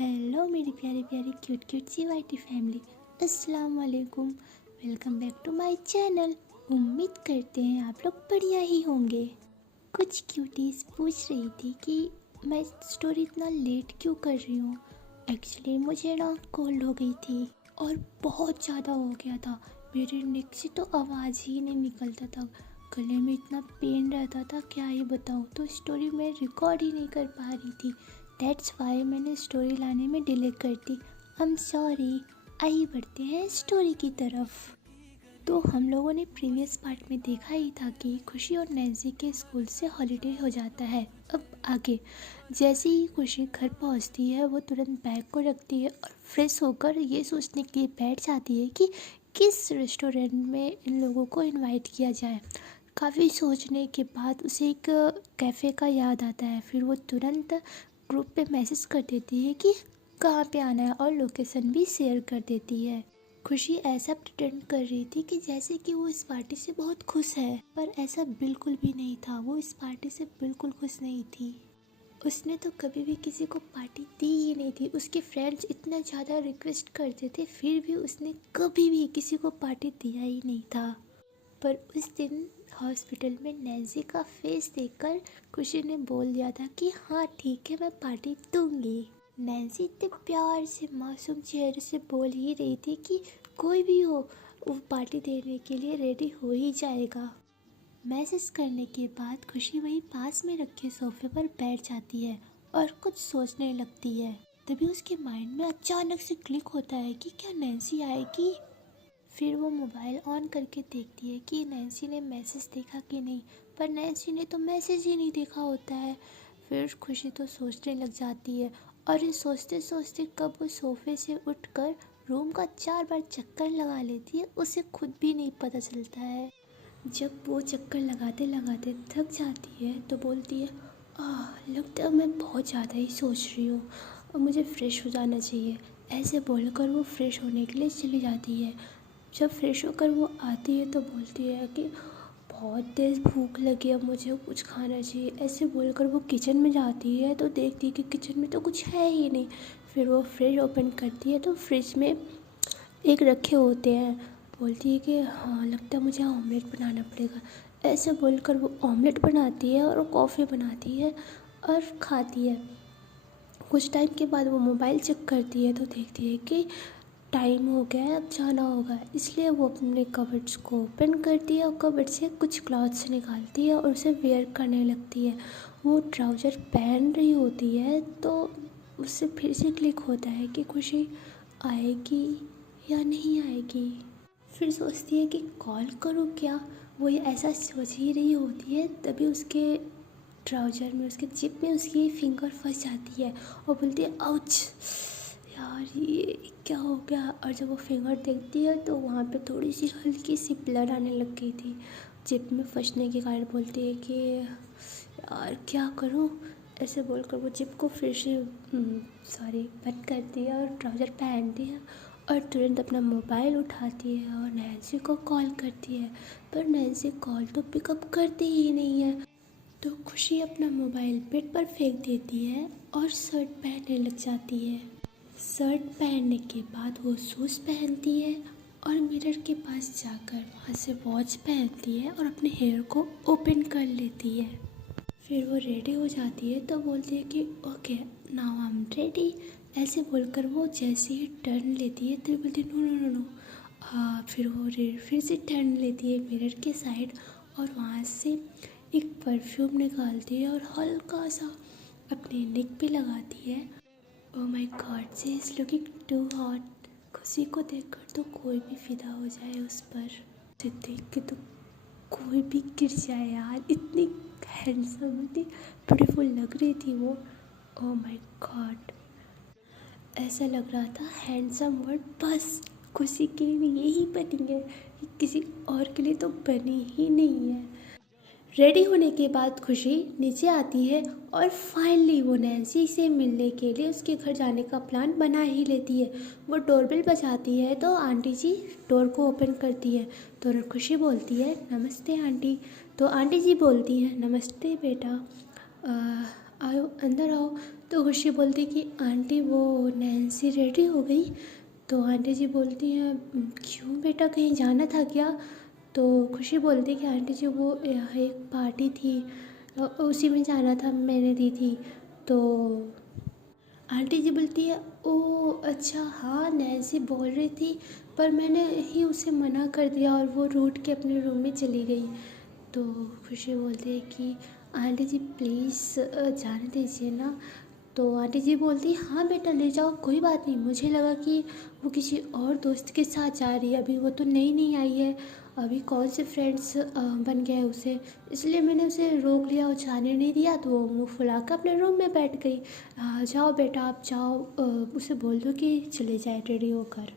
Hello मेरी प्यारी प्यारी क्यूट क्यूट सी वाइटी फैमिली। अस्सलाम वालेकुम। Welcome back to my channel. उम्मीद करते हैं आप लोग बढ़िया ही होंगे। कुछ क्यूटीज पूछ रही थी कि मैं स्टोरी इतना लेट क्यों कर रही हूँ। एक्चुअली मुझे ना कोल्ड हो गई थी और बहुत ज़्यादा हो गया था। मेरे नेक से तो आवाज़ ही नहीं निकलता था, गले में इतना पेन रहता था, क्या ही बताऊँ। तो स्टोरी मैं रिकॉर्ड ही नहीं कर पा रही थी। दैट्स वाई मैंने स्टोरी लाने में डिले कर दी। I am sorry. आइए बढ़ते हैं स्टोरी की तरफ। तो हम लोगों ने प्रीवियस पार्ट में देखा ही था कि खुशी और नैन्सी के स्कूल से हॉलीडे हो जाता है। अब आगे जैसे ही खुशी घर पहुंचती है वो तुरंत बैग को रखती है और फ्रेश होकर ये सोचने के लिए बैठ जाती है कि किस रेस्टोरेंट में इन लोगों को इनवाइट किया जाए। काफ़ी सोचने के बाद उसे एक कैफ़े का याद आता है। फिर वो तुरंत ग्रुप पे मैसेज कर देती है कि कहाँ पे आना है और लोकेशन भी शेयर कर देती है। खुशी ऐसा प्रिटेंड कर रही थी कि जैसे कि वो इस पार्टी से बहुत खुश है, पर ऐसा बिल्कुल भी नहीं था। वो इस पार्टी से बिल्कुल खुश नहीं थी। उसने तो कभी भी किसी को पार्टी दी ही नहीं थी। उसके फ्रेंड्स इतना ज़्यादा रिक्वेस्ट करते थे, फिर भी उसने कभी भी किसी को पार्टी दिया ही नहीं था। पर उस दिन हॉस्पिटल में नैन्सी का फेस देखकर खुशी ने बोल दिया था कि हाँ ठीक है, मैं पार्टी दूंगी। नैन्सी इतने प्यार से मासूम चेहरे से बोल ही रही थी कि कोई भी हो वो पार्टी देने के लिए रेडी हो ही जाएगा। मैसेज करने के बाद खुशी वही पास में रखे सोफे पर बैठ जाती है और कुछ सोचने लगती है। तभी उसके माइंड में अचानक से क्लिक होता है कि क्या नैन्सी आएगी। फिर वो मोबाइल ऑन करके देखती है कि नैन्सी ने मैसेज देखा कि नहीं, पर नैन्सी ने तो मैसेज ही नहीं देखा होता है। फिर खुशी तो सोचने लग जाती है और ये सोचते सोचते कब वो सोफे से उठकर रूम का 4 बार चक्कर लगा लेती है, उसे खुद भी नहीं पता चलता है। जब वो चक्कर लगाते लगाते थक जाती है तो बोलती है, लगता है मैं बहुत ज़्यादा ही सोच रही हूँ और मुझे फ़्रेश हो जाना चाहिए। ऐसे बोलकर वो फ़्रेश होने के लिए चली जाती है। जब फ्रेश होकर वो आती है तो बोलती है कि बहुत तेज़ भूख लगी है, मुझे कुछ खाना चाहिए। ऐसे बोलकर वो किचन में जाती है तो देखती है कि किचन में तो कुछ है ही नहीं। फिर वो फ्रिज ओपन करती है तो फ्रिज में एक रखे होते हैं। बोलती है कि हाँ लगता है मुझे ऑमलेट बनाना पड़ेगा। ऐसे बोलकर वो ऑमलेट बनाती है और कॉफ़ी बनाती है और खाती है। कुछ टाइम के बाद वो मोबाइल चेक करती है तो देखती है कि टाइम हो गया है, अब जाना होगा। इसलिए वो अपने कबर्ड्स को ओपन करती है और कबर्ड से कुछ क्लॉथ्स निकालती है और उसे वेयर करने लगती है। वो ट्राउज़र पहन रही होती है तो उससे फिर से क्लिक होता है कि खुशी आएगी या नहीं आएगी। फिर सोचती है कि कॉल करूँ क्या। वो ये ऐसा सोच ही रही होती है, तभी उसके ट्राउज़र में, उसके जिप में उसकी फिंगर फंस जाती है और बोलती है आउच, यार ये क्या हो गया। और जब वो फिंगर देखती है तो वहाँ पे थोड़ी सी हल्की सी ब्लड आने लग गई थी जिप में फंसने के कारण। बोलती है कि यार क्या करूँ। ऐसे बोलकर वो जिप को फिर से बंद करती है और ट्राउज़र पहनती है और तुरंत अपना मोबाइल उठाती है और नैन्सी को कॉल करती है। पर नैन्सी कॉल तो पिकअप करती ही नहीं है। तो खुशी अपना मोबाइल बेड पर फेंक देती है और शर्ट पहनने लग जाती है। शर्ट पहनने के बाद वो शूज़ पहनती है और मिरर के पास जाकर वहाँ से वॉच पहनती है और अपने हेयर को ओपन कर लेती है। फिर वो रेडी हो जाती है तो बोलती है कि okay now I am ready. ऐसे बोलकर वो जैसे ही टर्न लेती है तो बोलती है नो नो नो नो। फिर वो फिर से टर्न लेती है मिरर के साइड और वहाँ से एक परफ्यूम निकालती है और हल्का सा अपने नेक पे लगाती है। Oh my god, she is looking too hot. Khushi को देखकर तो कोई भी फिदा हो जाए उस पर। उसे देख के तो कोई भी गिर जाए यार, इतनी हैंडसम, इतनी ब्यूटीफुल लग रही थी वो। ओह माय गॉड, ऐसा लग रहा था हैंडसम वर्ड बस खुशी के लिए ही बनी है, किसी और के लिए तो बनी ही नहीं है। रेडी होने के बाद खुशी नीचे आती है और फाइनली वो नैन्सी से मिलने के लिए उसके घर जाने का प्लान बना ही लेती है। वो डोरबेल बजाती है तो आंटी जी डोर को ओपन करती है तो खुशी बोलती है नमस्ते आंटी। तो आंटी जी बोलती है नमस्ते बेटा, आओ अंदर आओ। तो खुशी बोलती कि आंटी वो नैन्सी रेडी हो गई। तो आंटी जी बोलती हैं क्यों बेटा, कहीं जाना था क्या? तो खुशी बोलती कि आंटी जी वो एक पार्टी थी, उसी में जाना था, मैंने दी थी। तो आंटी जी बोलती है ओ अच्छा, हाँ नैन्सी बोल रही थी पर मैंने ही उसे मना कर दिया और वो रूठ के अपने रूम में चली गई। तो खुशी बोलती है कि आंटी जी प्लीज़ जाने दीजिए ना। तो आंटी जी बोलती हाँ बेटा ले जाओ, कोई बात नहीं। मुझे लगा कि वो किसी और दोस्त के साथ जा रही है, अभी वो तो नई नई आई है, अभी कौन से फ्रेंड्स बन गए उसे, इसलिए मैंने उसे रोक लिया और जाने नहीं दिया। तो वो मुँह फुला कर अपने रूम में बैठ गई। जाओ बेटा आप जाओ, उसे बोल दो कि चले जाए रेडी होकर।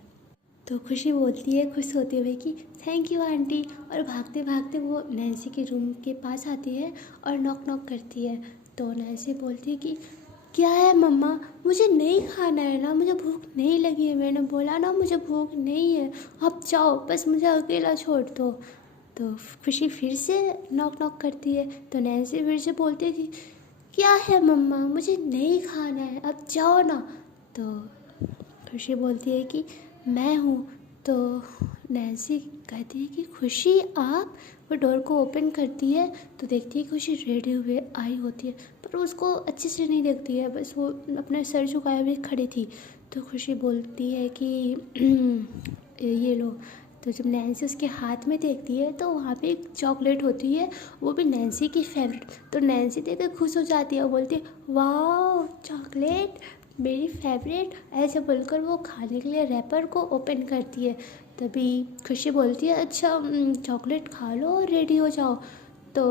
तो खुशी बोलती है खुश होते हुए कि थैंक यू आंटी, और भागते भागते वो नैन्सी के रूम के पास आती है और नॉक नॉक करती है। तो नैन्सी बोलती है कि क्या है मम्मा, मुझे नहीं खाना है ना, मुझे भूख नहीं लगी है, मैंने बोला ना मुझे भूख नहीं है, आप जाओ बस मुझे अकेला छोड़ दो। तो खुशी फिर से नॉक नॉक करती है। तो नैन्सी फिर से बोलती है कि क्या है मम्मा, मुझे नहीं खाना है, अब जाओ ना। तो खुशी बोलती है कि मैं हूँ। तो नैन्सी कहती है कि खुशी आप, वो डोर को ओपन करती है तो देखती है खुशी रेडी हुए आई होती है, पर उसको अच्छे से नहीं देखती है, बस वो अपना सर झुकाए हुए खड़ी थी। तो खुशी बोलती है कि ये लो। तो जब नैन्सी उसके हाथ में देखती है तो वहाँ पे एक चॉकलेट होती है, वो भी नैन्सी की फेवरेट। तो नैन्सी देखकर खुश हो जाती है, वो बोलती है वाह चॉकलेट मेरी फेवरेट, ऐसे बोलकर वो खाने के लिए रैपर को ओपन करती है। तभी खुशी बोलती है अच्छा चॉकलेट खा लो और रेडी हो जाओ। तो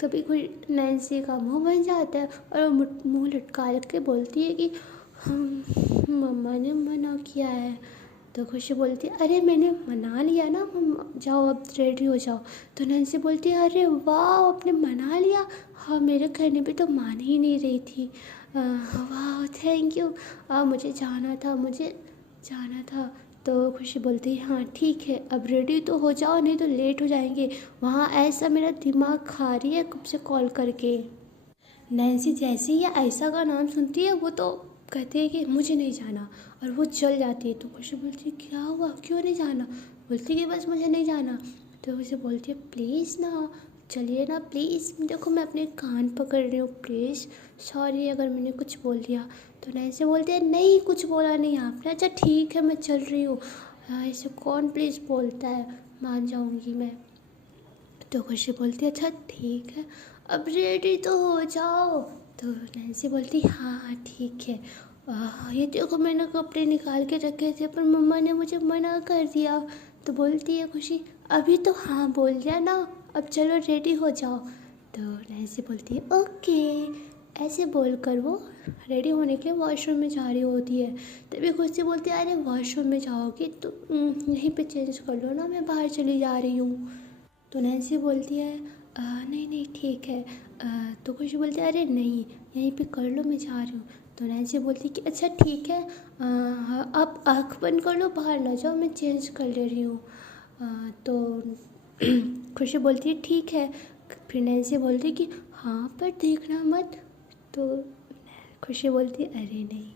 कभी कोई नैन्सी का मुंह बन जाता है और वो मुंह लटका के बोलती है कि हम मम्मा ने मना किया है। तो खुशी बोलती है अरे मैंने मना लिया ना, जाओ अब रेडी हो जाओ। तो नैन्सी बोलती है अरे वाह आपने मना लिया, हाँ मेरे कहने पे तो मान ही नहीं रही थी, वाह थैंक यू, मुझे जाना था, मुझे जाना था। तो खुशी बोलती है हाँ ठीक है अब रेडी तो हो जाओ, नहीं तो लेट हो जाएंगे, वहाँ ऐसा मेरा दिमाग खा रही है कब से कॉल करके। नैन्सी जैसे ही ऐसा का नाम सुनती है वो तो कहती है कि मुझे नहीं जाना, और वो चल जाती है। तो खुशी बोलती है क्या हुआ, क्यों नहीं जाना? बोलती है कि बस मुझे नहीं जाना। तो उसे बोलती है प्लीज़ ना चलिए ना प्लीज़, देखो मैं अपने कान पकड़ रही हूँ, प्लीज़ सॉरी अगर मैंने कुछ बोल दिया। तो नैन्सी बोलती है नहीं कुछ बोला नहीं आपने, अच्छा ठीक है मैं चल रही हूँ, ऐसे कौन प्लीज़ बोलता है, मान जाऊँगी मैं। तो खुशी बोलती है अच्छा ठीक है अब रेडी तो हो जाओ। तो नैन्सी बोलती हाँ हाँ ठीक है, ये देखो मैंने कपड़े निकाल के रखे थे पर मम्मा ने मुझे मना कर दिया। तो बोलती है खुशी अभी तो हाँ बोल दिया ना, अब चलो रेडी हो जाओ। तो नैन्सी बोलती है ओके, ऐसे बोलकर वो रेडी होने के लिए वॉशरूम में जा रही होती है। तभी खुशी बोलती है अरे वॉशरूम में जाओगी तो यहीं पे चेंज कर लो ना, मैं बाहर चली जा रही हूँ। तो नैन्सी बोलती है नहीं नहीं ठीक है। तो खुशी बोलती है अरे नहीं यहीं पे कर लो मैं जा रही हूँ। तो नैन्सी बोलती है कि अच्छा ठीक है, आप आँख बंद कर लो बाहर ना जाओ, मैं चेंज कर ले रही हूँ। तो खुशी बोलती है ठीक है। फिर नैन्सी बोलती है कि हाँ पर देखना मत। तो खुशी बोलती है अरे नहीं।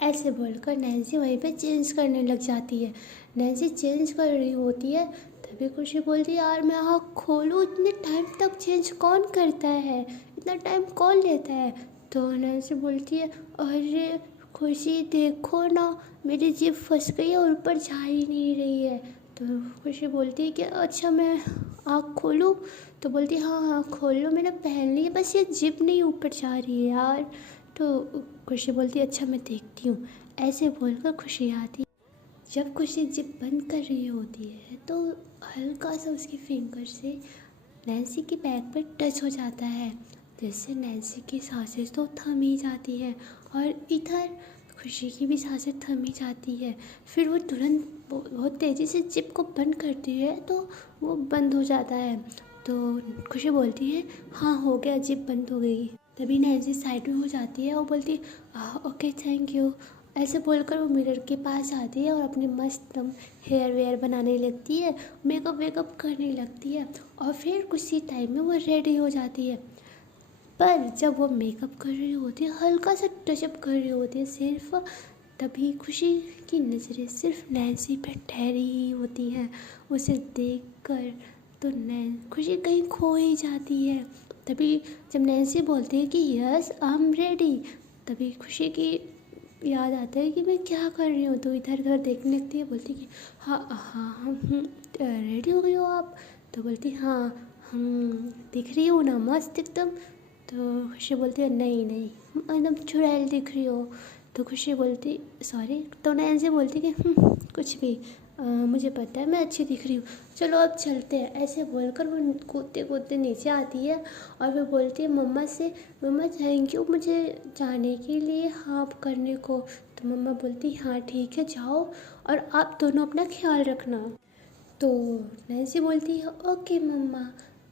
ऐसे बोलकर नैन्सी वहीं पे चेंज करने लग जाती है। नैन्सी चेंज कर रही होती है तभी खुशी बोलती है यार मैं आँख खोलूँ, इतने टाइम तक चेंज कौन करता है, इतना टाइम कौन लेता है। तो नैन्सी बोलती है अरे खुशी देखो ना मेरी जीभ फंस गई है और ऊपर जा ही नहीं रही है। तो खुशी बोलती है कि अच्छा मैं आँख खोलूँ। तो बोलती है हाँ हाँ खोल लो, मैंने पहन ली है, बस ये जीभ नहीं ऊपर जा रही है यार। तो खुशी बोलती है अच्छा मैं देखती हूँ। ऐसे बोलकर खुशी आती है। जब खुशी जिप बंद कर रही होती है तो हल्का सा उसकी फिंगर से नैन्सी की बैक पर टच हो जाता है, जिससे नैन्सी की सांसें तो थम ही जाती है और इधर खुशी की भी सांसें थम ही जाती है। फिर वो तुरंत बहुत तेज़ी से जिप को बंद करती है तो वो बंद हो जाता है। तो खुशी बोलती है हाँ हो गया, जिप बंद हो गई। तभी नैन्सी साइड में हो जाती है और बोलती है ओके थैंक यू। ऐसे बोलकर वो मिरर के पास आती है और अपनी मस्त हेयर वेयर बनाने लगती है, मेकअप वेकअप करने लगती है और फिर कुछ ही टाइम में वो रेडी हो जाती है। पर जब वो मेकअप कर रही होती है, हल्का सा टचअप कर रही होती है सिर्फ, तभी खुशी की नज़रें सिर्फ नैन्सी पे ठहरी ही होती हैं। उसे देखकर तो खुशी कहीं खो ही जाती है। तभी जब नैन्सी बोलती है कि यस आई एम रेडी, तभी खुशी की याद आता है कि मैं क्या कर रही हूँ। तो इधर उधर देखने लगती है, बोलती कि हाँ हाँ हम रेडी हो गई हो आप? तो बोलती हाँ हम दिख रही हूँ ना मस्त एकदम? तो खुशी बोलती है नहीं नहीं एकदम चुड़ैल दिख रही हो। तो खुशी बोलती सॉरी, तो नैन्सी बोलती कि कुछ भी मुझे पता है मैं अच्छी दिख रही हूँ, चलो अब चलते हैं। ऐसे बोलकर वो कूदते कूदते नीचे आती है और वो बोलती है मम्मा से, मम्मा थैंक यू मुझे जाने के लिए हाँ करने को। तो मम्मा बोलती हाँ ठीक है जाओ और आप दोनों अपना ख्याल रखना। तो नैन्सी बोलती है ओके मम्मा।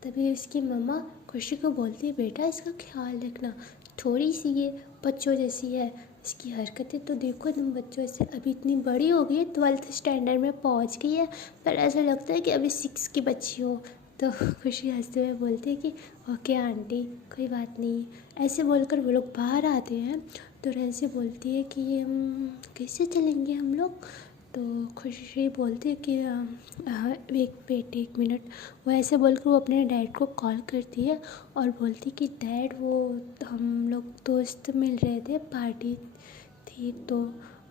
तभी उसकी मम्मा खुशी को बोलती है बेटा इसका ख्याल रखना, थोड़ी सी ये बच्चों जैसी है, इसकी हरकतें तो देखो तुम बच्चों से, अभी इतनी बड़ी हो गई है, 12th स्टैंडर्ड में पहुंच गई है, पर ऐसा लगता है कि अभी 6 की बच्ची हो। तो खुशी हंसते हुए बोलती है कि ओके आंटी कोई बात नहीं। ऐसे बोलकर वो लोग बाहर आते हैं। तो नैन्सी बोलती है कि कैसे चलेंगे हम लोग? तो खुशी बोलती है कि एक वेट एक मिनट। वो ऐसे बोलकर वो अपने डैड को कॉल करती है और बोलती कि डैड वो हम लोग दोस्त मिल रहे थे, पार्टी थी, तो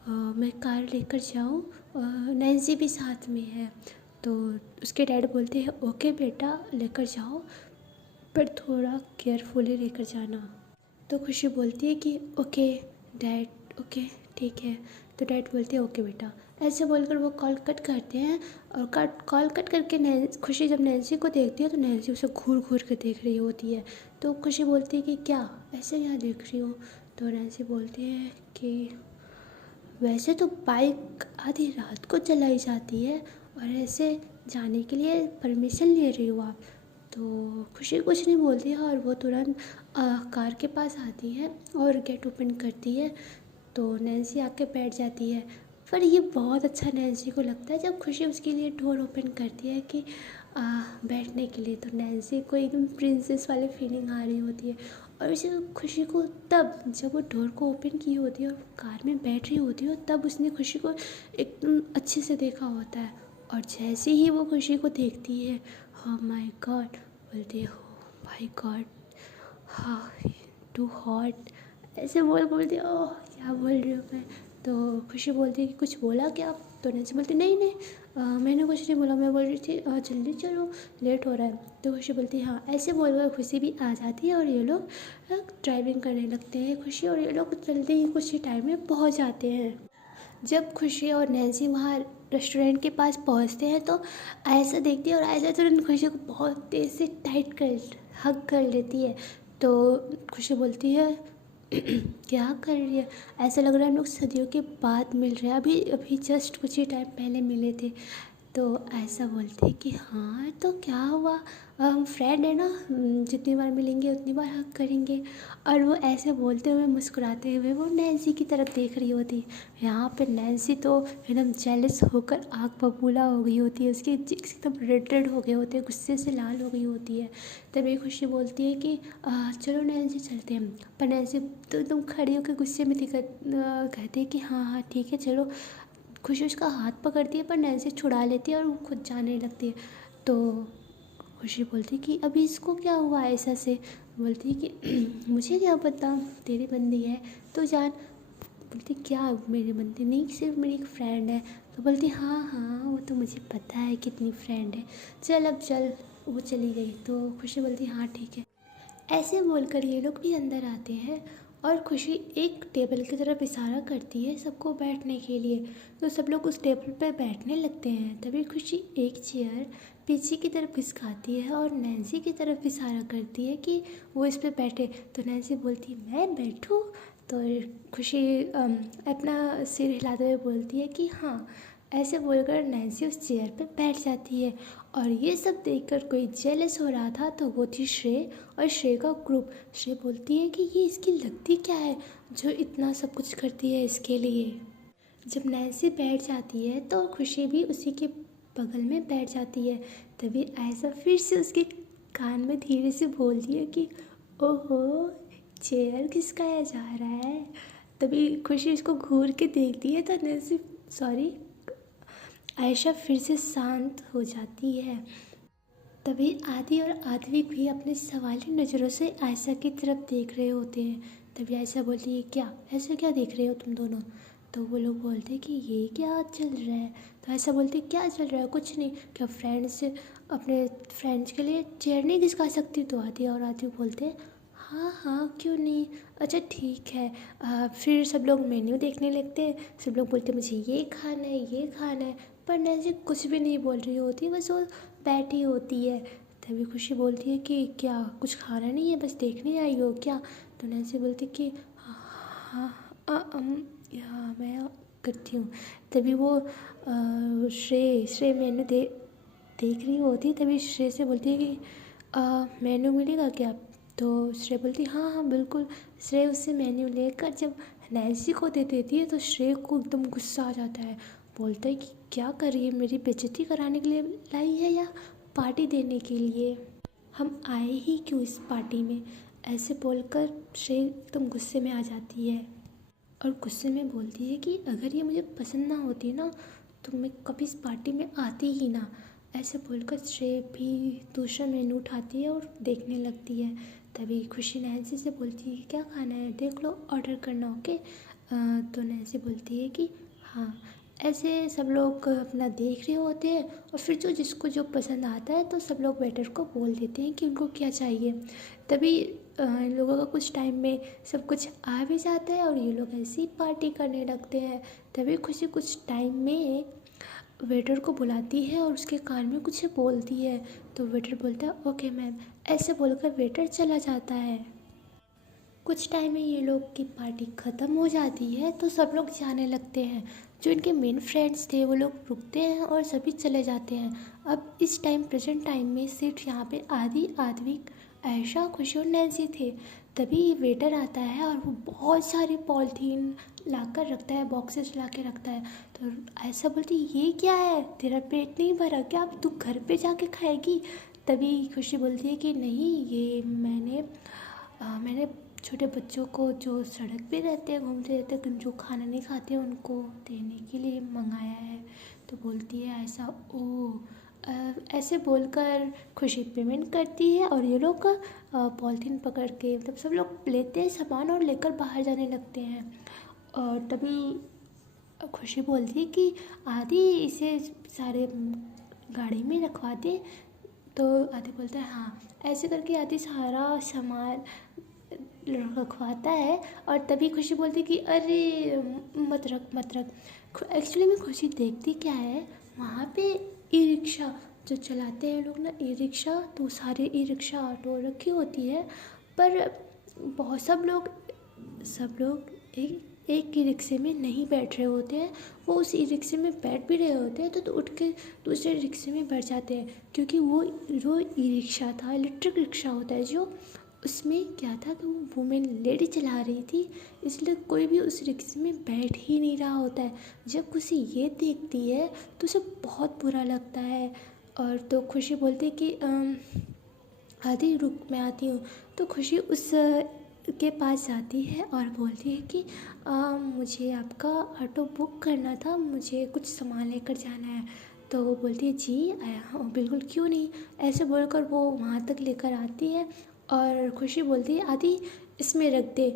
मैं कार लेकर जाऊँ? नैन्सी भी साथ में है। तो उसके डैड बोलते हैं ओके बेटा लेकर जाओ, पर थोड़ा केयरफुली लेकर जाना। तो खुशी बोलती है कि ओके डैड ओके ठीक है। तो डैड बोलते हैं ओके बेटा। ऐसे बोलकर वो कॉल कट करते हैं और कॉल कट करके खुशी जब नैन्सी को देखती है तो नैन्सी उसे घूर घूर कर देख रही होती है। तो खुशी बोलती है कि क्या ऐसे यहाँ देख रही हो? तो नैन्सी बोलती है कि वैसे तो बाइक आधी रात को चलाई जाती है और ऐसे जाने के लिए परमिशन ले रही हो आप? तो खुशी कुछ नहीं बोलती है और वो तुरंत कार के पास आती है और गेट ओपन करती है। तो नैन्सी आके बैठ जाती है। पर ये बहुत अच्छा नैन्सी को लगता है जब खुशी उसके लिए डोर ओपन करती है कि बैठने के लिए। तो नैन्सी को एकदम प्रिंसेस वाली फीलिंग आ रही होती है। और उसे खुशी को तब जब वो डोर को ओपन की होती है और कार में बैठ रही होती है तब उसने खुशी को एकदम अच्छे से देखा होता है। और जैसे ही वो खुशी को देखती है हाँ माय गॉड बोलती हो माय गॉड हाँ टू हॉट, ऐसे बोलती ओह क्या बोल रही हूँ मैं? तो खुशी बोलती है कि कुछ बोला क्या? तो नैन्सी बोलती नहीं नहीं मैंने कुछ नहीं बोला, मैं बोल रही थी जल्दी चलो लेट हो रहा है। तो खुशी बोलती है हाँ। ऐसे बोलकर खुशी भी आ जाती है और ये लोग ड्राइविंग करने लगते हैं। खुशी और ये लोग जल्दी ही कुछ ही टाइम में पहुँच जाते हैं। जब खुशी और नैन्सी वहाँ रेस्टोरेंट के पास पहुँचते हैं तो आयशा देखती है और आयशा तुरंत खुशी को बहुत तेज़ से टाइट कर हग कर लेती है। तो खुशी बोलती है क्या कर रही है? ऐसा लग रहा है हम लोग सदियों के बाद मिल रहे हैं, अभी अभी जस्ट कुछ ही टाइम पहले मिले थे। तो ऐसा बोलते हैं कि हाँ तो क्या हुआ, हम फ्रेंड है ना, जितनी बार मिलेंगे उतनी बार हक करेंगे। और वो ऐसे बोलते हुए मुस्कुराते हुए वो नैन्सी की तरफ देख रही होती है। यहाँ पे नैन्सी तो एकदम जेलस होकर आग बबूला हो गई होती है, उसके चिक्स एकदम रेड रेड हो गए होते हैं, गुस्से से लाल हो गई होती है। तभी खुशी बोलती है कि चलो नैन्सी चलते हैं। पर नैन्सी तो एकदम खड़ी होकर गुस्से में कहती है कि हाँ हाँ ठीक है चलो। खुशी उसका हाथ पकड़ती है पर नैन्सी छुड़ा लेती है और वो खुद जाने लगती है। तो खुशी बोलती है कि अभी इसको क्या हुआ ऐसा से? बोलती है कि मुझे क्या पता, तेरी बंदी है तो जान। बोलती क्या मेरी बंदी नहीं, सिर्फ मेरी एक फ्रेंड है। तो बोलती हाँ हाँ वो तो मुझे पता है कितनी फ्रेंड है, चल अब चल। वो चली गई। तो खुशी बोलती हाँ ठीक है। ऐसे बोलकर ये लोग भी अंदर आते हैं और खुशी एक टेबल की तरफ इशारा करती है सबको बैठने के लिए। तो सब लोग उस टेबल पर बैठने लगते हैं। तभी खुशी एक चेयर पीछे की तरफ खिसकाती है और नैन्सी की तरफ इशारा करती है कि वो इस पर बैठे। तो नैन्सी बोलती है मैं बैठूं? तो खुशी अपना सिर हिलाते हुए बोलती है कि हाँ। ऐसे बोलकर नैन्सी उस चेयर पर बैठ जाती है। और ये सब देखकर कोई जेलस हो रहा था तो वो थी श्रेय और श्रेय का ग्रुप। श्रेय बोलती है कि ये इसकी लगती क्या है जो इतना सब कुछ करती है इसके लिए। जब नैन्सी बैठ जाती है तो खुशी भी उसी के बगल में बैठ जाती है। तभी आयशा फिर से उसके कान में धीरे से बोलती है कि ओहो, चेयर खिसकाया जा रहा है। तभी खुशी उसको घूर के देखती है तो नैन्सी, सॉरी, आयशा फिर से शांत हो जाती है। तभी आदि और आद्विक भी अपने सवाली नज़रों से आयशा की तरफ देख रहे होते हैं। तभी आयशा बोलती है, क्या ऐसा क्या देख रहे हो तुम दोनों? तो वो लोग बोलते हैं कि ये क्या चल रहा है? तो आयशा बोलती है, क्या चल रहा है? कुछ नहीं। क्या फ्रेंड्स अपने फ्रेंड्स के लिए चेयर नहीं खिसका सकती? तो आदि और आद्विक बोलते हैं, हाँ हाँ क्यों नहीं, अच्छा ठीक है। फिर सब लोग मेन्यू देखने लगते हैं। सब लोग बोलते हैं, मुझे ये खाना है, ये खाना है। पर नैन्सी कुछ भी नहीं बोल रही होती, बस वो बैठी होती है। तभी खुशी बोलती है कि क्या कुछ खाना नहीं है, बस देखने आई हो क्या? तो नैन्सी बोलती कि हाँ हाँ मैं करती हूँ। तभी वो श्रेय मेनू देख रही होती। तभी श्रेय से बोलती है कि मेन्यू मिलेगा क्या? तो श्रेय बोलती, हाँ हाँ बिल्कुल। श्रेय उससे मेन्यू लेकर जब नैन्सी को दे देती है तो श्रेय को एकदम गुस्सा आ जाता है। बोलता है कि क्या कर रही है, मेरी बेइज्जती कराने के लिए लाई है या पार्टी देने के लिए? हम आए ही क्यों इस पार्टी में? ऐसे बोलकर श्रेय एकदम गुस्से में आ जाती है और गुस्से में बोलती है कि अगर ये मुझे पसंद ना होती ना तो मैं कभी इस पार्टी में आती ही ना। ऐसे बोलकर श्रेय भी दूसरा मेनू उठाती है और देखने लगती है। तभी खुशी नैन्सी से बोलती है, क्या खाना है देख लो, ऑर्डर करना, ओके? तो नैन्सी बोलती है कि हाँ। ऐसे सब लोग अपना देख रहे होते हैं और फिर जो जिसको जो पसंद आता है तो सब लोग वेटर को बोल देते हैं कि उनको क्या चाहिए। तभी इन लोगों का कुछ टाइम में सब कुछ आ भी जाता है और ये लोग ऐसी ही पार्टी करने लगते हैं। तभी खुशी कुछ टाइम में वेटर को बुलाती है और उसके कान में कुछ बोलती है। तो वेटर बोलता है, ओके मैम। ऐसे बोलकर वेटर चला जाता है। कुछ टाइम में ये लोग की पार्टी ख़त्म हो जाती है तो सब लोग जाने लगते हैं। जो इनके मेन फ्रेंड्स थे वो लोग रुकते हैं और सभी चले जाते हैं। अब इस टाइम प्रेजेंट टाइम में सिर्फ यहाँ पे आदि, आद्विक, आयशा, खुशी और नैन्सी थे। तभी वेटर आता है और वो बहुत सारी पॉलीथीन ला कर रखता है, बॉक्सेस ला के रखता है। तो आयशा बोलती, ये क्या है, तेरा पेट नहीं भरा क्या, अब तू घर पे जाके खाएगी? तभी खुशी बोलती है कि नहीं, ये मैंने छोटे बच्चों को जो सड़क पे रहते हैं, घूमते रहते हैं, जो खाना नहीं खाते उनको देने के लिए मंगाया है। तो बोलती है ऐसा, ओ ऐसे बोलकर खुशी पेमेंट करती है और ये लोग पॉलीथीन पकड़ के मतलब सब लोग लेते हैं सामान और लेकर बाहर जाने लगते हैं। और तभी खुशी बोलती है कि आदि इसे सारे गाड़ी में रखवा दे। तो आदि बोलता है हाँ। ऐसे करके आदि सारा सामान रखवाता है और तभी खुशी बोलती कि अरे मत रख मत रख। एक्चुअली में खुशी देखती क्या है, वहाँ पे ई रिक्शा जो चलाते हैं लोग ना, ई रिक्शा, तो सारे ई रिक्शा ऑटो रखी होती है। पर बहुत सब लोग एक ई रिक्शे में नहीं बैठ रहे होते हैं। वो उस ई रिक्शे में बैठ भी रहे होते हैं तो उठ के दूसरे रिक्शे में बैठ जाते हैं, क्योंकि वो जो ई रिक्शा था इलेक्ट्रिक रिक्शा होता है जो, उसमें क्या था कि वो वुमेन लेडी चला रही थी, इसलिए कोई भी उस रिक्शे में बैठ ही नहीं रहा होता है। जब खुशी ये देखती है तो उसे बहुत बुरा लगता है। और तो खुशी बोलती है कि आदि रुक, मैं आती हूँ। तो खुशी उस के पास जाती है और बोलती है कि मुझे आपका ऑटो बुक करना था, मुझे कुछ सामान लेकर जाना है। तो वो बोलती है जी हाँ बिल्कुल, क्यों नहीं। ऐसे बोलकर वो वहाँ तक लेकर आती है और खुशी बोलती है आदि इसमें रख दे।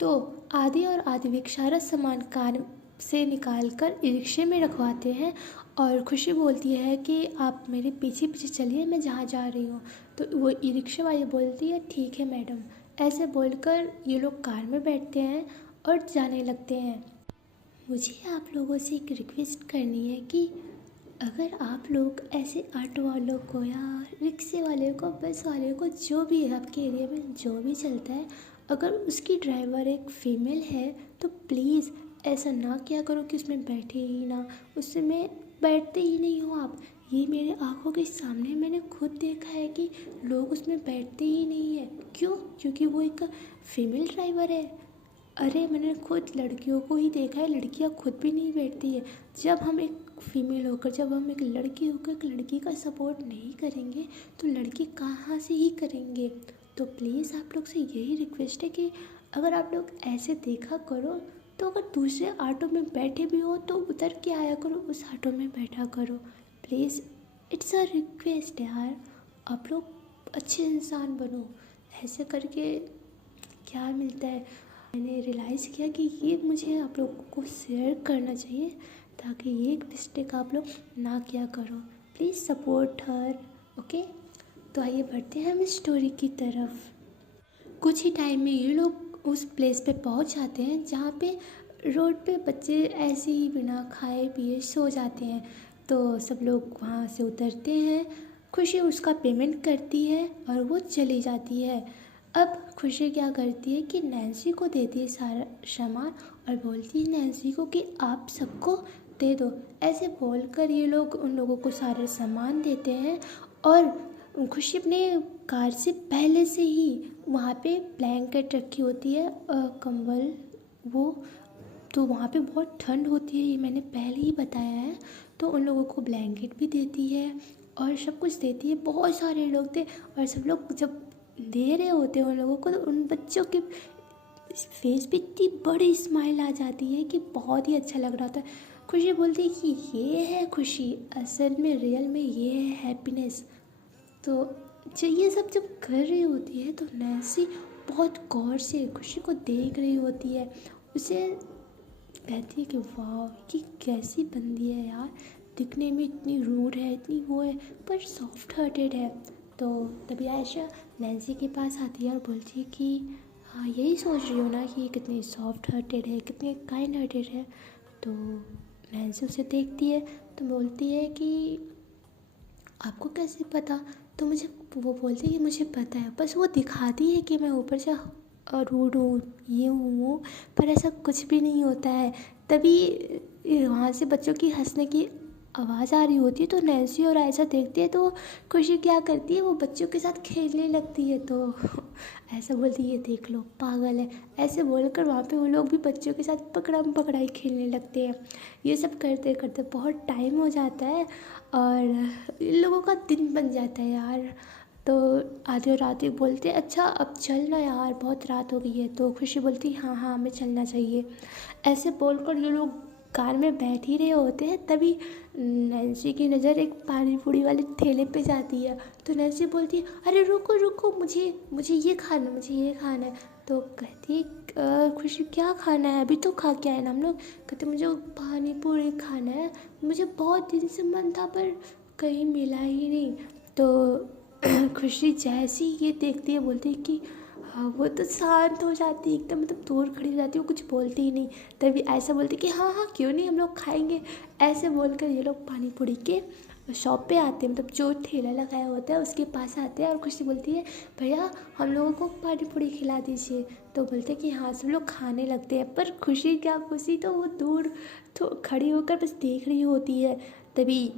तो आदि और आदिविक सारा सामान कार से निकाल कर ई रिक्शे में रखवाते हैं और खुशी बोलती है कि आप मेरे पीछे पीछे चलिए, मैं जहाँ जा रही हूँ। तो वो ई रिक्शा वाली बोलती है ठीक है मैडम। ऐसे बोलकर ये लोग कार में बैठते हैं और जाने लगते हैं। मुझे आप लोगों से एक रिक्वेस्ट करनी है कि अगर आप लोग ऐसे ऑटो वालों को या रिक्शे वाले को, बस वाले को, जो भी है आपके एरिया में जो भी चलता है, अगर उसकी ड्राइवर एक फ़ीमेल है तो प्लीज़ ऐसा ना किया करो कि उसमें बैठे ही ना, उसमें बैठते ही नहीं हो आप। ये मेरे आंखों के सामने मैंने खुद देखा है कि लोग उसमें बैठते ही नहीं है। क्यों? क्योंकि वो एक फ़ीमेल ड्राइवर है। अरे मैंने खुद लड़कियों को ही देखा है, लड़कियां खुद भी नहीं बैठती है। जब हम एक फीमेल होकर, जब हम एक लड़की होकर एक लड़की का सपोर्ट नहीं करेंगे तो लड़की कहाँ से ही करेंगे। तो प्लीज़ आप लोग से यही रिक्वेस्ट है कि अगर आप लोग ऐसे देखा करो तो अगर दूसरे ऑटो में बैठे भी हो तो उतर के आया करो, उस ऑटो में बैठा करो प्लीज़। इट्स अ रिक्वेस्ट यार, आप लोग अच्छे इंसान बनो। ऐसे करके क्या मिलता है, मैंने रियलाइज़ किया कि ये मुझे आप लोगों को शेयर करना चाहिए ताकि ये एक मिस्टेक आप लोग ना किया करो। Please support her, okay. तो आइए बढ़ते हैं हम इस स्टोरी की तरफ। कुछ ही टाइम में ये लोग उस प्लेस पे पहुंच जाते हैं जहाँ पे रोड पे बच्चे ऐसे ही बिना खाए पिए सो जाते हैं। तो सब लोग वहाँ से उतरते हैं, खुशी उसका पेमेंट करती है और वो चली जाती है। अब खुशी क्या करती है कि नैन्सी को देती है सारा सामान और बोलती है नैन्सी को कि आप सबको दे दो। ऐसे बोलकर ये लोग उन लोगों को सारे सामान देते हैं और खुशी अपने कार से पहले से ही वहाँ पे ब्लैंकेट रखी होती है, कंबल वो। तो वहाँ पे बहुत ठंड होती है, ये मैंने पहले ही बताया है। तो उन लोगों को ब्लैंकेट भी देती है और सब कुछ देती है। बहुत सारे लोग थे और सब लोग जब दे रहे होते हैं उन लोगों को तो उन बच्चों के फेस पे इतनी बड़ी स्माइल आ जाती है कि बहुत ही अच्छा लग रहा था। खुशी बोलती है कि ये है खुशी, असल में रियल में ये है हैप्पीनेस। तो ये सब जब कर रही होती है तो नैन्सी बहुत गौर से खुशी को देख रही होती है। उसे कहती है कि वाह ये कैसी बंदी है यार, दिखने में इतनी रूड है, इतनी वो है, पर सॉफ्ट हार्टेड है। तो तभी आयशा नैन्सी के पास आती है और बोलती है कि हाँ यही सोच रही हो ना कि ये कितनी सॉफ्ट हार्टेड है, कितनी काइंड हार्टेड है। तो नैन्सी उसे देखती है तो बोलती है कि आपको कैसे पता। तो मुझे वो बोलती है कि मुझे पता है, बस वो दिखाती है कि मैं ऊपर से रूड हूँ, ये हूँ, पर ऐसा कुछ भी नहीं होता है। तभी वहाँ से बच्चों की हंसने की आवाज़ आ रही होती है। तो नैन्सी और आयशा देखती है तो खुशी क्या करती है, वो बच्चों के साथ खेलने लगती है। तो ऐसा बोलती है ये देख लो पागल है, ऐसे बोलकर वहाँ पे वो लोग भी बच्चों के साथ पकड़म पकड़ाई खेलने लगते हैं। ये सब करते करते बहुत टाइम हो जाता है और इन लोगों का दिन बन जाता है यार। तो आधी रात ही बोलते अच्छा अब चलना यार, बहुत रात हो गई है। तो खुशी बोलती हाँ हाँ हमें चलना चाहिए। ऐसे बोलकर ये लोग कार में बैठ ही रहे होते हैं तभी नैन्सी की नज़र एक पानी पूरी वाले ठेले पे जाती है। तो नैन्सी बोलती है अरे रुको रुको, मुझे मुझे ये खाना, मुझे ये खाना है। तो कहती है खुशी क्या खाना है, अभी तो खा के आए ना हम लोग। कहते मुझे पानी पूरी खाना है, मुझे बहुत दिन से मन था पर कहीं मिला ही नहीं। तो खुशी जैसी ये देखती है बोलती है कि हाँ, वो तो शांत हो जाती है एकदम, मतलब दूर खड़ी हो जाती है, वो कुछ बोलती ही नहीं। तभी ऐसा बोलती कि हाँ हाँ क्यों नहीं हम लोग खाएंगे। ऐसे बोलकर ये लोग पानी पूरी के शॉप पे आते हैं, मतलब जो ठेला लगाया होता है उसके पास आते हैं और खुशी बोलती है भैया हम लोगों को पानी पूरी खिला दीजिए। तो बोलते हैं कि हाँ, सब लोग खाने लगते हैं। पर खुशी क्या खुशी तो वो दूर तो खड़ी होकर बस देख रही होती है। तभी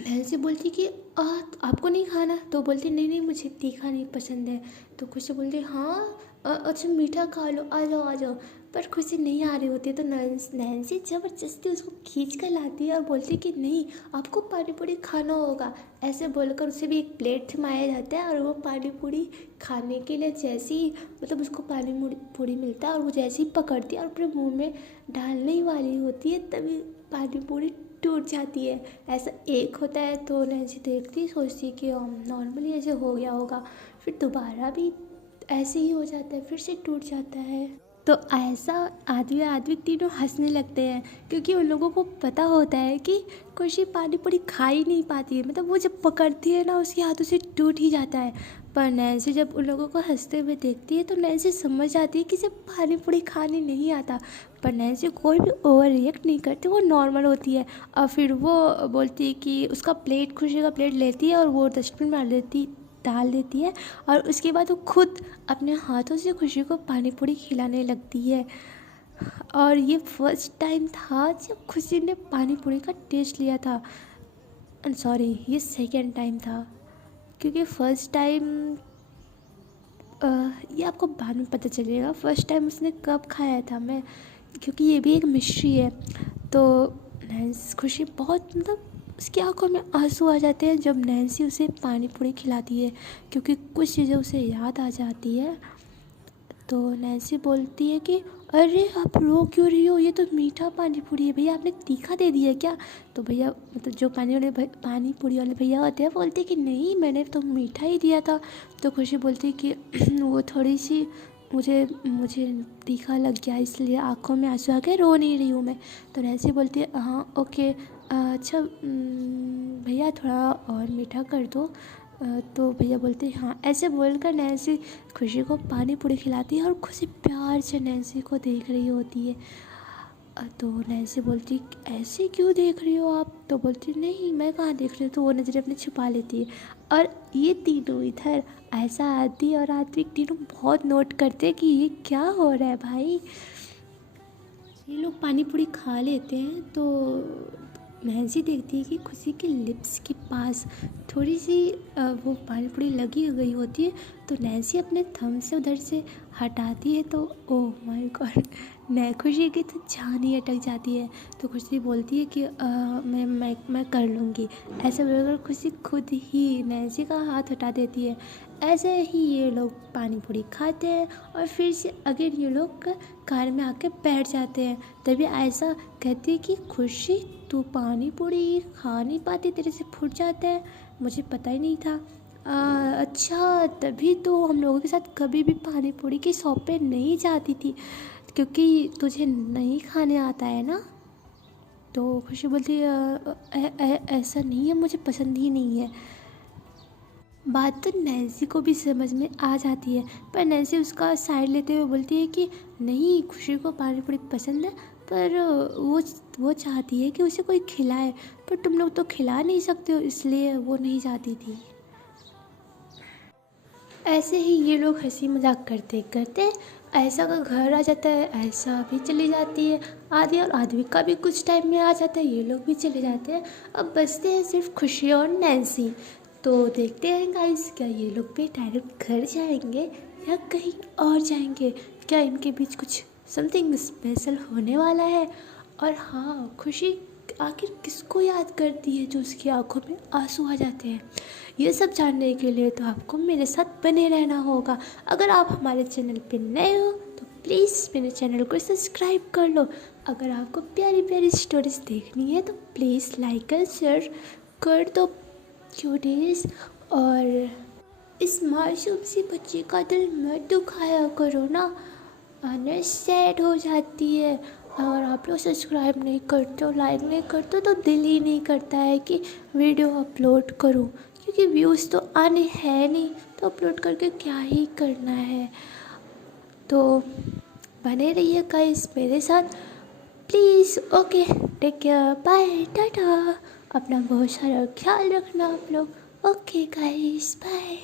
नैन्सी बोलती कि आपको नहीं खाना। तो बोलती नहीं नहीं मुझे तीखा नहीं पसंद है। तो खुशी बोलती हाँ अच्छा मीठा खा लो, आ जाओ आ जाओ। पर खुशी नहीं आ रही होती तो नैन्सी ज़बरदस्ती उसको खींच कर लाती है और बोलती कि नहीं आपको पानी पूरी खाना होगा। ऐसे बोलकर उसे भी एक प्लेट थमाया जाता है और वो पानी पूरी खाने के लिए जैसे ही मतलब उसको पानी पूरी मिलता है और वो जैसे ही पकड़ती है और अपने मुँह में डालने ही वाली होती है तभी पानी पूरी टूट जाती है। ऐसा एक होता है तो नैन्सी देखती सोचती कि नॉर्मली ऐसे हो गया होगा, फिर दोबारा भी ऐसे ही हो जाता है, फिर से टूट जाता है। तो ऐसा आदमी तीनों हंसने लगते हैं क्योंकि उन लोगों को पता होता है कि खुशी पानी पूरी खा ही नहीं पाती है, मतलब वो जब पकड़ती है ना उसके हाथों से टूट ही जाता है। पर नैन्सी जब उन लोगों को हंसते हुए देखती है तो नैन्सी समझ जाती है कि जब पानी पूरी खाने नहीं आता। पर नैन्सी कोई भी ओवर रिएक्ट नहीं करती, वो नॉर्मल होती है। और फिर वो बोलती है कि उसका प्लेट, खुशी का प्लेट लेती है और वो डस्टबिन में डाल देती है और उसके बाद वो खुद अपने हाथों से खुशी को पानी पूरी खिलाने लगती है। और ये फर्स्ट टाइम था जब खुशी ने पानी पूरी का टेस्ट लिया था। सॉरी, ये सेकेंड टाइम था क्योंकि फर्स्ट टाइम ये आपको बाद में पता चलेगा फर्स्ट टाइम उसने कब खाया था क्योंकि ये भी एक मिस्ट्री है। तो खुशी बहुत मतलब उसकी आंखों में आंसू आ जाते हैं जब नैन्सी उसे पानी पूरी खिलाती है, क्योंकि कुछ चीज़ें उसे याद आ जाती है। तो नैन्सी बोलती है कि अरे आप रो क्यों रही हो, ये तो मीठा पानी पूरी है, भैया आपने तीखा दे दिया क्या? तो भैया मतलब जो पानी पूरी वाले भैया होते हैं बोलते हैं कि नहीं, मैंने तो मीठा ही दिया था। तो खुशी बोलती है कि वो थोड़ी सी मुझे मुझे तीखा लग गया, इसलिए आंखों में आंसू आ गए, रो नहीं रही हूँ मैं। तो नैन्सी बोलती है हाँ ओके, अच्छा भैया थोड़ा और मीठा कर दो। तो भैया बोलते हैं हाँ। ऐसे बोलकर नैन्सी खुशी को पानी पूरी खिलाती है और खुशी प्यार से नैन्सी को देख रही होती है। तो नैन्सी बोलती ऐसे क्यों देख रही हो आप? तो बोलती नहीं मैं कहाँ देख रही हूँ। तो वो नज़रें अपने छुपा लेती है और ये तीनों इधर ऐसा आदि और आत्विक तीनों बहुत नोट करते हैं कि ये क्या हो रहा है भाई। ये लोग पानी पूरी खा लेते हैं तो नैन्सी देखती है कि खुशी के लिप्स के पास थोड़ी सी वो पानी पूरी लगी गई होती है। तो नैन्सी अपने थंब से उधर से हटाती है तो ओह माय गॉड, खुशी की तो जान ही अटक जाती है। तो खुशी बोलती है कि मैं कर लूँगी। ऐसे बोलकर खुशी खुद ही नैन्सी का हाथ हटा देती है। ऐसे ही ये लोग पानी पूरी खाते हैं और फिर से अगेन ये लोग कार में आके बैठ जाते हैं। तभी ऐसा कहती है कि खुशी तू पानी पूरी खा नहीं पाती, तेरे से फूट जाता है, मुझे पता ही नहीं था। अच्छा तभी तो हम लोगों के साथ कभी भी पानी पूरी की शॉप पे नहीं जाती थी, क्योंकि तुझे नहीं खाने आता है ना। तो खुशी बोलती है ऐसा नहीं है, मुझे पसंद ही नहीं है। बात तो नैन्सी को भी समझ में आ जाती है, पर नैन्सी उसका साइड लेते हुए बोलती है कि नहीं, खुशी को पानी पूरी पसंद है, पर वो चाहती है कि उसे कोई खिलाए, पर तुम लोग तो खिला नहीं सकते हो, इसलिए वो नहीं चाहती थी। ऐसे ही ये लोग हंसी मजाक करते करते ऐसा का घर आ जाता है, ऐसा भी चली जाती है आदि, और आदमी का भी कुछ टाइम में आ जाता है, ये लोग भी चले जाते हैं। अब बचते हैं सिर्फ खुशी और नैन्सी। तो देखते हैं गाइस, क्या ये लोग भी डायरेक्ट घर जाएंगे या कहीं और जाएंगे, क्या इनके बीच कुछ समथिंग स्पेशल होने वाला है। और हाँ, खुशी आखिर किसको याद करती है जो उसकी आंखों में आंसू आ जाते हैं, ये सब जानने के लिए तो आपको मेरे साथ बने रहना होगा। अगर आप हमारे चैनल पे नए हो तो प्लीज़ मेरे चैनल को सब्सक्राइब कर लो। अगर आपको प्यारी प्यारी स्टोरीज देखनी है तो प्लीज़ लाइक एंड शेयर कर दो क्यूटीज। और इस मासूम सी बच्ची का दिल मत दुखाया करो ना, आने सैड हो जाती है। अगर आप लोग सब्सक्राइब नहीं करते हो, लाइक नहीं करते हो, तो दिल ही नहीं करता है कि वीडियो अपलोड करूं, क्योंकि व्यूज़ तो आने हैं नहीं, तो अपलोड करके क्या ही करना है। तो बने रहिए गाइस मेरे साथ please. Okay, take care, bye, tata. अपना बहुत सारा ख्याल रखना आप लोग। Okay guys, bye.